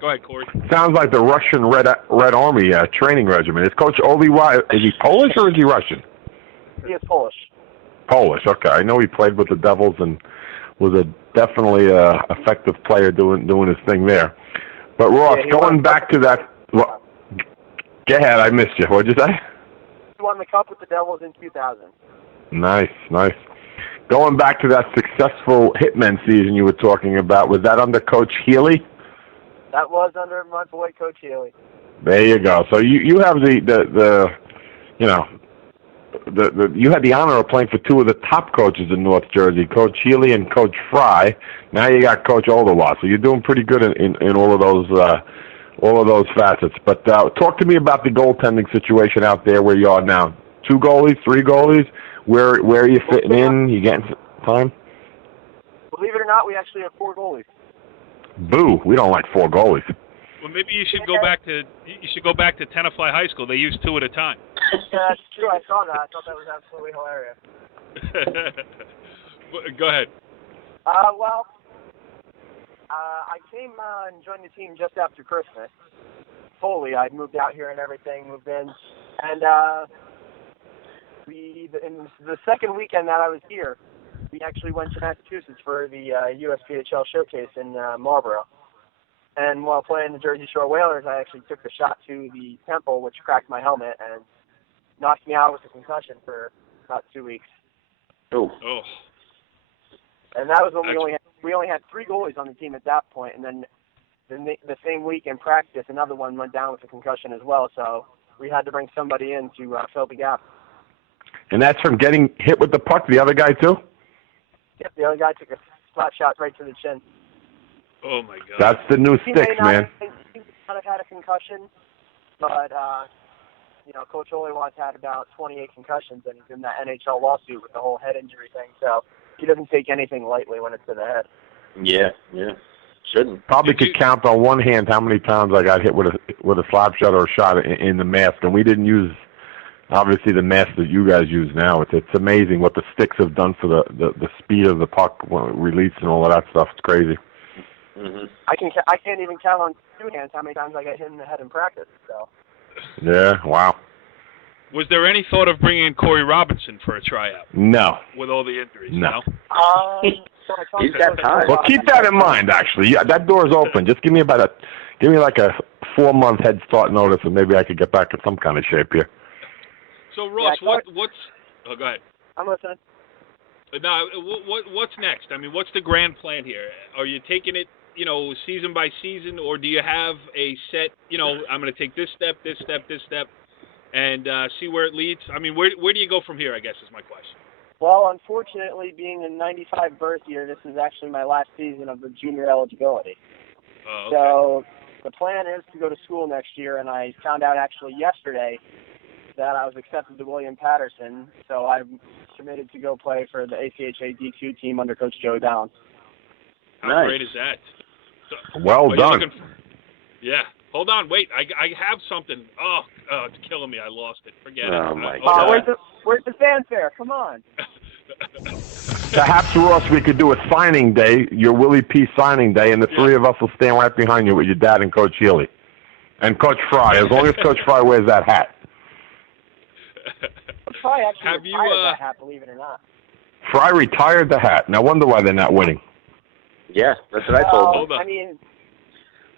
Go ahead, Corey. Sounds like the Russian Red Army training regimen. Is Coach Oliwa, is he Polish or is he Russian? He is Polish. Polish, okay. I know he played with the Devils and was definitely effective player doing his thing there. But Ross, going back to that, well, go ahead. I missed you. What'd you say? He won the cup with the Devils in 2000. Nice. Going back to that successful Hitmen season you were talking about, was that under Coach Healy? That was under my boy, Coach Healy. There you go. So you have you had the honor of playing for two of the top coaches in North Jersey, Coach Healy and Coach Fry. Now you got Coach Oliwa. So you're doing pretty good in all of those facets. But talk to me about the goaltending situation out there where you are now. 2 goalies, 3 goalies. Where are you fitting in? You getting time? Believe it or not, we actually have 4 goalies. Boo! We don't like 4 goalies. Well, maybe you should go back to Tenafly High School. They use 2 at a time. That's true. I saw that. I thought that was absolutely hilarious. Go ahead. I came and joined the team just after Christmas. Fully, I moved out here and everything, moved in, and in the second weekend that I was here, we actually went to Massachusetts for the USPHL showcase in Marlborough. And while playing the Jersey Shore Whalers, I actually took the shot to the temple, which cracked my helmet and knocked me out with a concussion for about 2 weeks. Oh. And that was when we only had 3 goalies on the team at that point. And then the same week in practice, another one went down with a concussion as well. So we had to bring somebody in to fill the gap. And that's from getting hit with the puck, the other guy too? Yep, the other guy took a slap shot right to the chin. Oh, my God. That's the new sticks, man. He might have had a concussion, but, Coach Oliwa's had about 28 concussions, and he's in that NHL lawsuit with the whole head injury thing, so he doesn't take anything lightly when it's to the head. Yeah. Shouldn't. Probably could count on one hand how many times I got hit with a slap shot or a shot in the mask, and we didn't use, obviously, the mask that you guys use now. It's amazing what the sticks have done for the speed of the puck release and all of that stuff. It's crazy. Mm-hmm. I can't even count on 2 hands how many times I got hit in the head in practice. So. Yeah, wow. Was there any thought of bringing in Corey Robinson for a tryout? No. With all the injuries? No. He's got time. Well, keep that in mind. Actually, that door's open. Just give me like a 4-month head start notice, and maybe I could get back in some kind of shape here. So Ross, what's? Oh, go ahead. I'm listening. No, what's next? I mean, what's the grand plan here? Are you taking it, season by season, or do you have a set? I'm going to take this step, and see where it leads. I mean, where do you go from here? I guess is my question. Well, unfortunately, being a '95 birth year, this is actually my last season of the junior eligibility. Oh, okay. So the plan is to go to school next year, and I found out actually yesterday that I was accepted to William Paterson, so I'm committed to go play for the ACHA D2 team under Coach Joe Downs. How great is that? So, well done. Yeah. Hold on. Wait. I have something. Oh, it's killing me. I lost it. Forget it. Oh, my God. Where's the fanfare? Come on. Perhaps, Ross, we could do a signing day, your Willie P. signing day, and the 3 of us will stand right behind you with your dad and Coach Healy. And Coach Fry, as long as Coach Fry wears that hat. Fry actually retired that hat, believe it or not. Fry retired the hat. No wonder why they're not winning. Yeah, that's what I told him. I mean,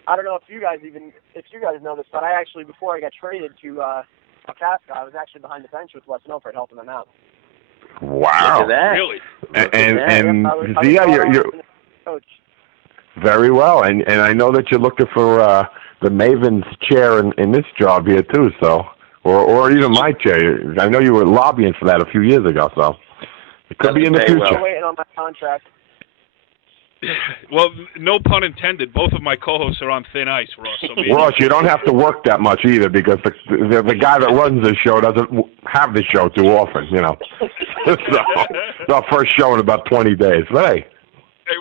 I don't know if you guys know this, but I actually, before I got traded to KALKASKA. I was actually behind the bench with West Milford helping them out. Wow. Look at that. Really? And I was Zia, brought you're on as a coach. very well. And I know that you're looking for the Maven's chair in this job here, too, so, or even my chair. I know you were lobbying for that a few years ago, so it could be in the future. I'm waiting on my contract. Well, no pun intended. Both of my co-hosts are on thin ice, Ross. So Ross, you don't have to work that much either because the guy that runs this show doesn't have the show too often, you know. So it's our first show in about 20 days. But hey,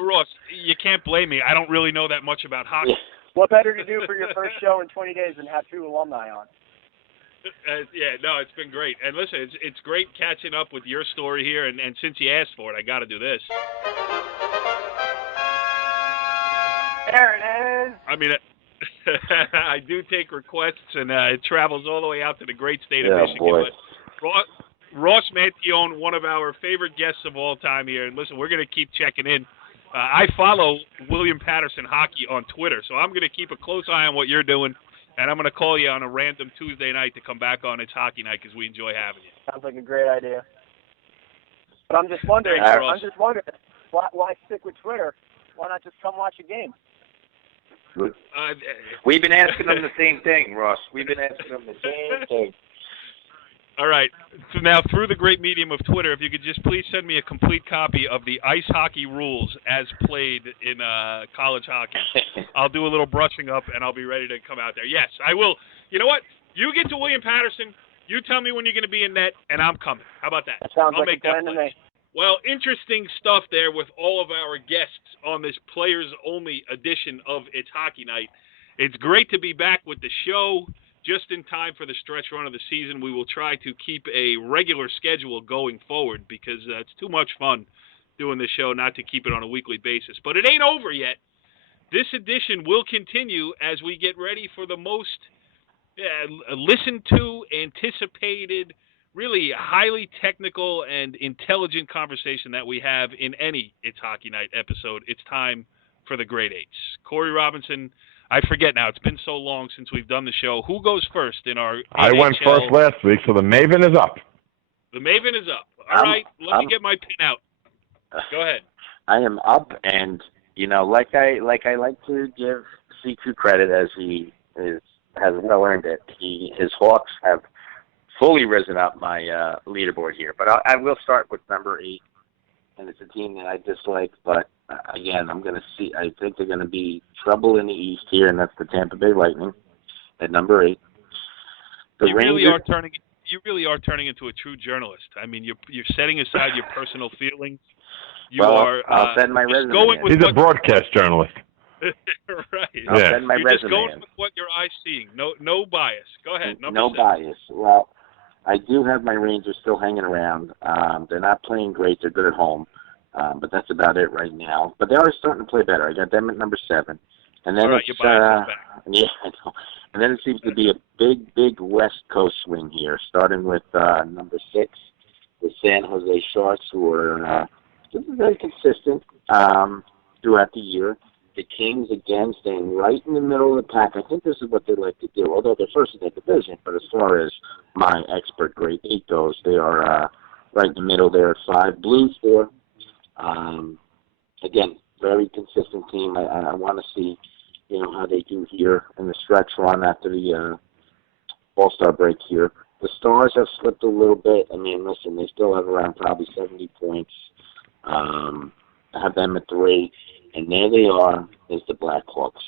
Ross, you can't blame me. I don't really know that much about hockey. What better to do for your first show in 20 days than have 2 alumni on? It's been great. And listen, it's great catching up with your story here. And since you asked for it, I got to do this. There it is. I mean, I do take requests, and it travels all the way out to the great state of Michigan. Boy. But Ross Mantione, one of our favorite guests of all time here. And listen, we're going to keep checking in. I follow William Paterson Hockey on Twitter, so I'm going to keep a close eye on what you're doing, and I'm going to call you on a random Tuesday night to come back on It's Hockey Night because we enjoy having you. Sounds like a great idea. But I'm just wondering, why stick with Twitter? Why not just come watch a game? We've been asking them the same thing, Ross. We've been asking them the same thing. All right. So now, through the great medium of Twitter, if you could just please send me a complete copy of the ice hockey rules as played in college hockey. I'll do a little brushing up, and I'll be ready to come out there. Yes, I will. You know what? You get to William Paterson. You tell me when you're going to be in net, and I'm coming. How about that? That sounds I'll like make a plan that to me. Well, interesting stuff there with all of our guests on this players-only edition of It's Hockey Night. It's great to be back with the show just in time for the stretch run of the season. We will try to keep a regular schedule going forward because it's too much fun doing this show not to keep it on a weekly basis. But it ain't over yet. This edition will continue as we get ready for the most listened to, anticipated, really highly technical and intelligent conversation that we have in any It's Hockey Night episode. It's time for the Grade Eights. Corey Robinson, I forget now. It's been so long since we've done the show. Who goes first in our I went first last week, so the Maven is up. The Maven is up. All right, let me get my pin out. Go ahead. I am up, and, you know, like I like to give C2 credit as he has well earned it. His Hawks have fully risen up my leaderboard here. But I will start with number 8, and it's a team that I dislike. But, again, I think they're going to be trouble in the East here, and that's the Tampa Bay Lightning at number 8. You really are turning into a true journalist. I mean, you're setting aside your personal feelings. I'll send my resume. He's a broadcast journalist. Right. I'll send my You're resume. just going with what your eye's seeing. No bias. Go ahead. No bias. Well, I do have my Rangers still hanging around. They're not playing great. They're good at home. But that's about it right now. But they are starting to play better. I got them at number 7. And then back. Yeah, I know. And then it seems to be a big West Coast swing here, starting with number 6, the San Jose Sharks, who are very consistent throughout the year. The Kings, again, staying right in the middle of the pack. I think this is what they like to do, although they're first in their division. But as far as my expert grade 8 goes, they are right in the middle there at 5. Blues 4. Again, very consistent team. I want to see, how they do here in the stretch run after the All-Star break here. The Stars have slipped a little bit. I mean, listen, they still have around probably 70 points. I have them at 3. And there they are, is the Blackhawks.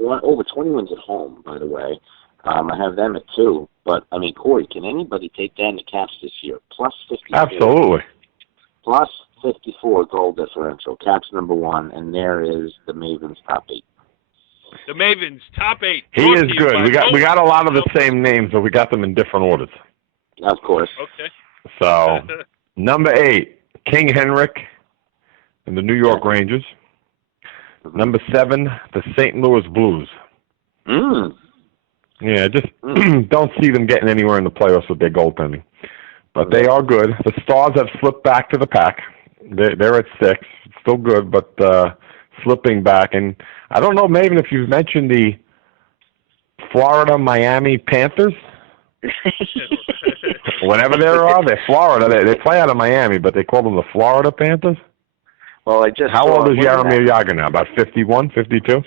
Over 20 wins at home, by the way. I have them at 2. But, I mean, Corey, can anybody take down the Caps this year? Plus 54. Absolutely. Plus 54 goal differential. Caps number 1, and there is the Mavens top 8. The Mavens top 8. He is good. We got a lot of the same names, but we got them in different orders. Of course. Okay. So, number 8, King Henrik and the New York Rangers. Number 7, the St. Louis Blues. Yeah, just don't see them getting anywhere in the playoffs with their goaltending. But they are good. The Stars have slipped back to the pack. They're at 6. Still good, but slipping back. And I don't know, Maven, if you've mentioned the Florida-Miami Panthers. Whenever they're Florida. They play out of Miami, but they call them the Florida Panthers. Well, I just. How old is Jaromir Jagr now? About 51, 52?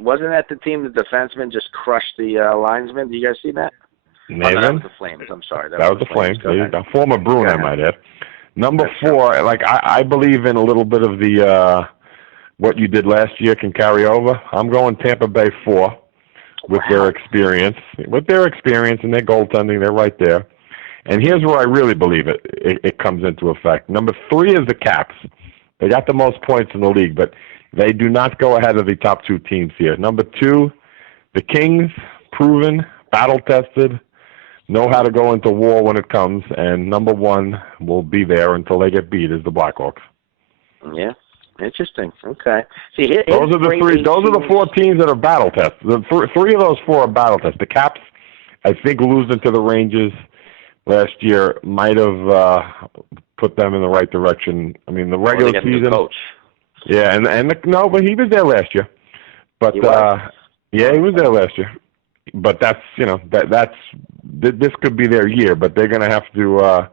Wasn't that the team the defenseman just crushed the linesman? Did you guys see that? Maybe. Oh, that was the Flames. I'm sorry. That was the Flames. There you go. Former Bruin, I might add. Number 4, like I believe in a little bit of the what you did last year can carry over. I'm going Tampa Bay 4 with their experience. With their experience and their goaltending, they're right there. And here's where I really believe it comes into effect. Number 3 is the Caps. They got the most points in the league, but they do not go ahead of the top 2 teams here. Number 2, the Kings, proven, battle-tested, know how to go into war when it comes, and number 1 will be there until they get beat, is the Blackhawks. Yeah, interesting. Okay. See, those are the 3. Those are the 4 teams that are battle-tested. The 3 of those 4 are battle-tested. The Caps, I think, losing to the Rangers last year might have put them in the right direction. I mean, the regular season. New coach. Yeah, no, but he was there last year. But he was there last year. But that's this could be their year. But they're going to have to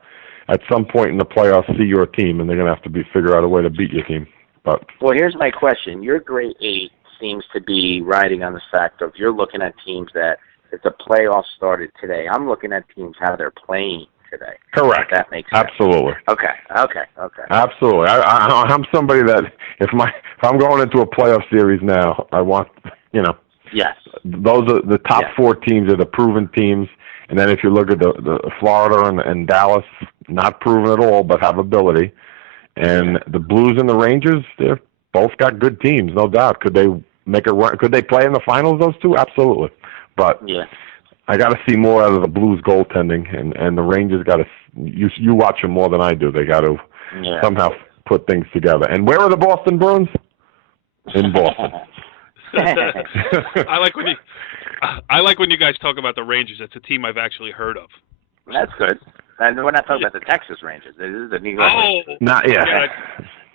at some point in the playoffs see your team, and they're going to have to figure out a way to beat your team. But well, here's my question: your grade 8 seems to be riding on the fact of you're looking at teams that if the playoffs started today. I'm looking at teams how they're playing today. Correct. That makes sense. Absolutely. Okay. Absolutely. I'm somebody that if I'm going into a playoff series now, I want Yes. Those are the top 4 teams are the proven teams, and then if you look at the Florida and Dallas, not proven at all, but have ability, and the Blues and the Rangers, they've both got good teams, no doubt. Could they make a run? Could they play in the finals? Those 2, absolutely. But I got to see more out of the Blues goaltending, and the Rangers got to. You watch them more than I do. They got to somehow put things together. And where are the Boston Bruins? In Boston. I like when you guys talk about the Rangers. It's a team I've actually heard of. That's good. And we're not talking about the Texas Rangers. This is the New York. Oh, not yet. Yeah,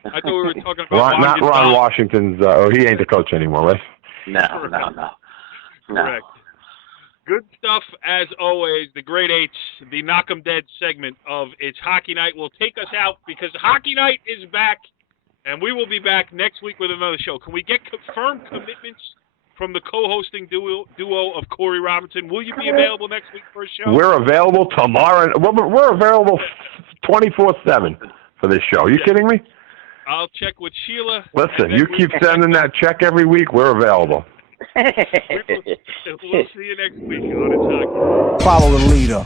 I thought we were talking about not Ron Washington's. He ain't the coach anymore, right? No. Correct. Good stuff as always. The Grade 8s, the Knock 'em Dead segment of It's Hockey Night will take us out because Hockey Night is back. And we will be back next week with another show. Can we get confirmed commitments from the co-hosting duo of Corey Robinson? Will you be available next week for a show? We're available tomorrow. We're available 24/7 for this show. Are you kidding me? I'll check with Sheila. Listen, you keep sending that check every week. We're available. We'll see you next week on It's Hockey. Follow the leader.